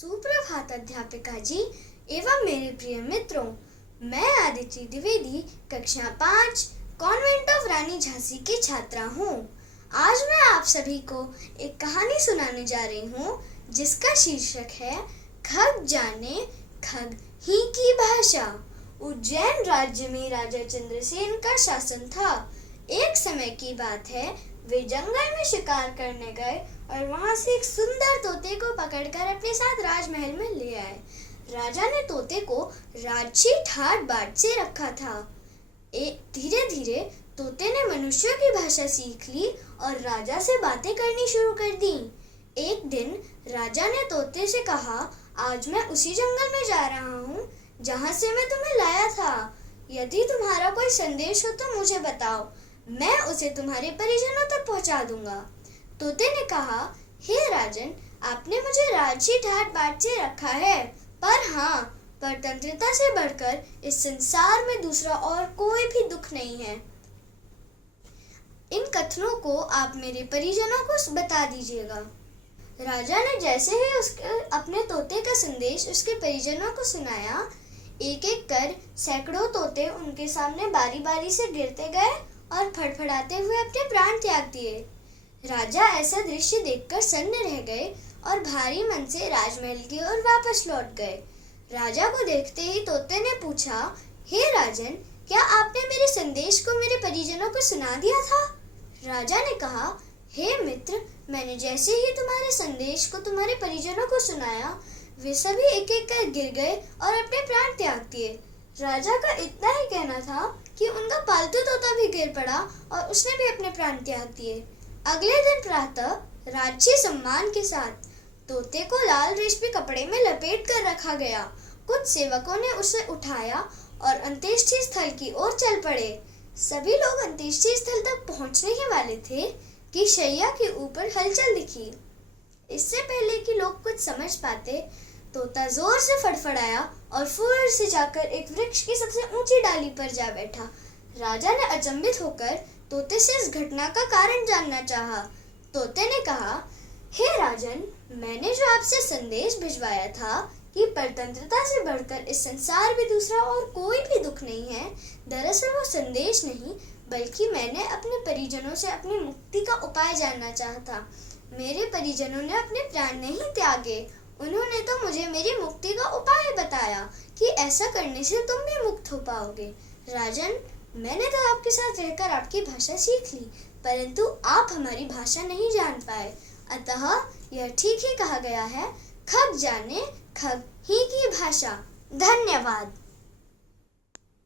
सुप्रभात अध्यापिका जी एवं मेरे प्रिय मित्रों। मैं आदित्य द्विवेदी कक्षा 5 कॉन्वेंट ऑफ रानी झांसी की छात्रा हूँ। आज मैं आप सभी को एक कहानी सुनाने जा रही हूँ जिसका शीर्षक है खग जाने खग ही की भाषा। उज्जैन राज्य में राजा चंद्रसेन का शासन था। एक समय की बात है, वे जंगल में शिकार करने गए और वहां से एक सुंदर तोते को पकड़कर अपने साथ राजमहल में ले आए। राजा ने तोते को राजसी ठाट बाट से रखा था। धीरे धीरे तोते ने मनुष्यों की भाषा सीख ली और राजा से बातें करनी शुरू कर दी। एक दिन राजा ने तोते से कहा, आज मैं उसी जंगल में जा रहा हूँ जहाँ से मैं तुम्हें लाया था। यदि तुम्हारा कोई संदेश हो तो मुझे बताओ, मैं उसे तुम्हारे परिजनों तक पहुंचा दूंगा। तोते ने कहा, हे राजन, आपने मुझे राजसी ठाट बाट से रखा है, पर हाँ, परतंत्रता से बढ़कर इस संसार में दूसरा और कोई भी दुख नहीं है। इन कथनों को आप मेरे परिजनों को बता दीजिएगा। राजा ने जैसे ही अपने तोते का संदेश उसके परिजनों को सुनाया, एक एक कर सैकड़ों तोते उनके सामने बारी बारी से गिरते गए और फड़फड़ाते हुए अपने प्राण त्याग दिए। राजा ऐसा दृश्य देखकर सन्न रह गए और भारी मन से राजमहल की ओर वापस लौट गए। राजा को देखते ही तोते ने पूछा, हे राजन, क्या आपने मेरे संदेश को मेरे परिजनों को सुना दिया था? राजा ने कहा, हे मित्र, मैंने जैसे ही तुम्हारे संदेश को तुम्हारे परिजनों को सुनाया, वे सभी एक एक कर गिर गए और अपने प्राण त्याग दिए। राजा का इतना ही कहना था कि उनका पालतू तोता भी गिर पड़ा और उसने भी अपने प्राण त्याग दिए। अगले दिन प्रातः राजसी सम्मान के साथ तोते को लाल रेशमी कपड़े में लपेट कर रखा गया। कुछ सेवकों ने उसे उठाया और अंत्येष्टि स्थल की ओर चल पड़े। सभी लोग अंत्येष्टि स्थल तक पहुंचने ही वाले थे कि शैया के ऊपर हलचल दिखी। इससे पहले कि लोग कुछ समझ पाते, तोता जोर से फड़फड़ाया और फुर से जाकर एक वृक्ष की सबसे ऊंची डाली पर जा बैठा। राजा ने अचंभित होकर तोते से इस घटना का कारण जानना चाहा। तोते ने कहा, हे राजन, मैंने जो आपसे संदेश भिजवाया था कि परतंत्रता से बढ़कर इस संसार में दूसरा और कोई भी दुख नहीं है, दरअसल वो संदेश नहीं, बल्कि मैंने अपने परिजनों से अपनी मुक्ति का उपाय जानना चाहा था। मेरे परिजनों ने अपने प्राण नहीं त्यागे, उन्होंने तो मुझे मेरी मुक्ति का उपाय बताया कि ऐसा करने से तुम भी मुक्त हो पाओगे। राजन, मैंने तो आपके साथ रहकर आपकी भाषा सीख ली, परंतु आप हमारी भाषा नहीं जान पाए। अतः यह ठीक ही कहा गया है, खग जाने खग ही की भाषा। धन्यवाद।